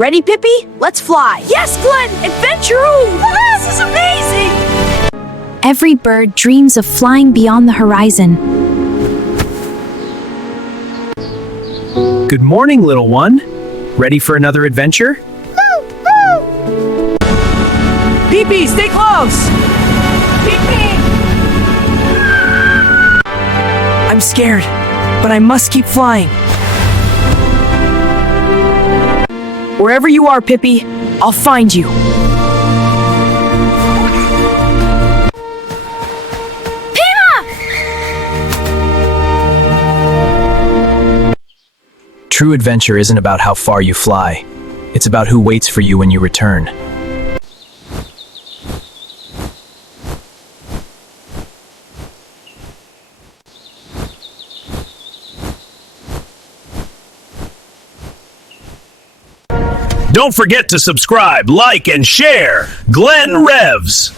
Ready, Pipi? Let's fly. Yes, Glenn! Adventure-oo! This is amazing! Every bird dreams of flying beyond the horizon. Good morning, little one. Ready for another adventure? Pipi, stay close! Pipi! I'm scared, but I must keep flying. Wherever you are, Pipi, I'll find you. True adventure isn't about how far you fly. It's about who waits for you when you return. Don't forget to subscribe, like, and share. Glenn Revs.